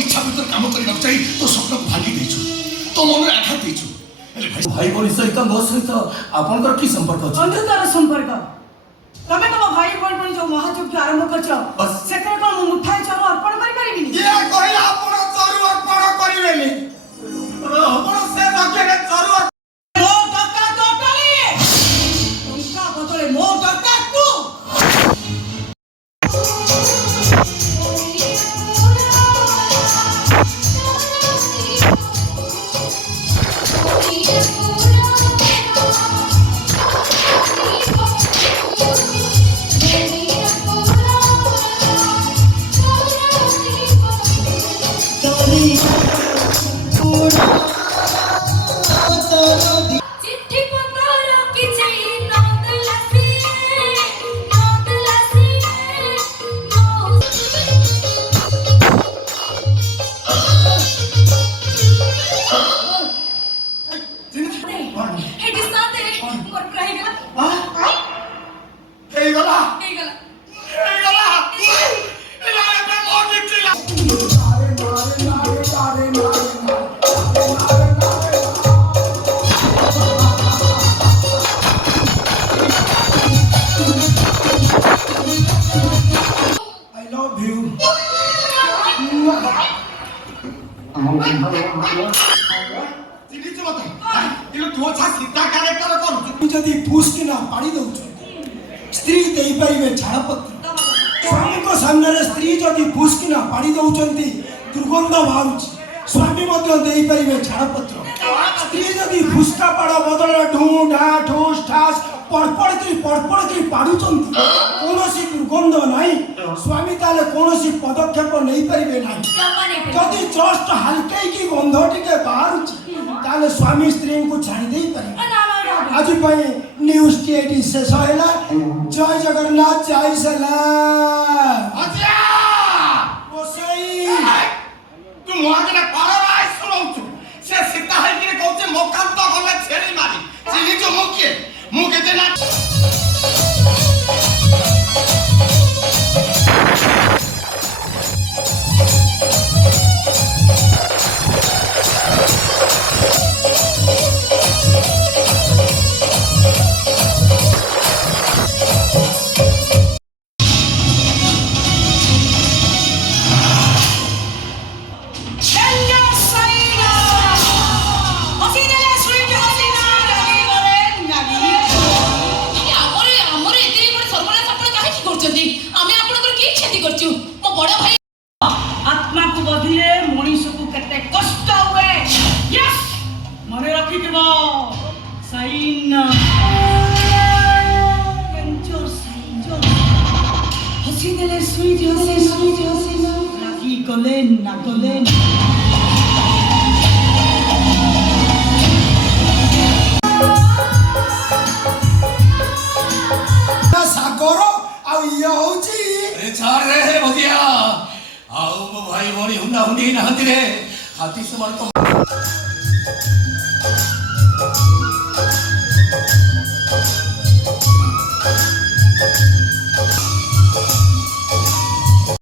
इच्छा भीतर काम करने चाहिए तो स्वप्न को भांगी देछु तो मन में आघात देछु भाई बड़ी सहित मो सहित आपनकर की संपर्क अछि बंधुतार संपर्क तमे तम भाई बड़ जो महायज्ञ आरंभ करछ बस सेकर कोन मुठाई चरो अर्पण करि परिबिनी ये कहिला आपण चरु अर्पण करिवेनी आपण से वाक्य रे चरु मो टका टोटली टंका बदले मो टका तू जदि पूछ के ना पाड़ी दउछ स्त्री देई परिवे झाड़पत्र स्वामी को सामने स्त्री जदि पूछ के ना पाड़ी दउचंती दुर्गंध बाहुच स्वामी मध्य देई परिवे झाड़पत्र स्त्री जदि फुसका पाड़ा बदल ढू ढा ठोस ठास पड़पड़ करी पाड़ुचंती कोनोसी दुर्गंध नाही स्वामी ताले कोनोसी पदक्षेप नहीं परिवे नाही जदि जस्ट हल्के की गंध टिके बाहरुच ताले स्वामी स्त्री को छाड़ी देई परिवे आज न्यूज टी शेष है जय जगन्नाथ जय सलाम तू मोहन पारवाय सुनौछु से सीता है कि कहते मोकाम तो गले छेड़ी मारी चिनी जो मुके मुके देना आत्मा को बधिले मनीष को केते कष्ट हुए यस मने रखी देबो साइन हसी देले सुई हसी राखी गले ना गले सागर आ ये होची रे छाड़ रे भगिया आओ मो भाई मोरी हुंडा हुंडी नहंती रे हाथी से मार तो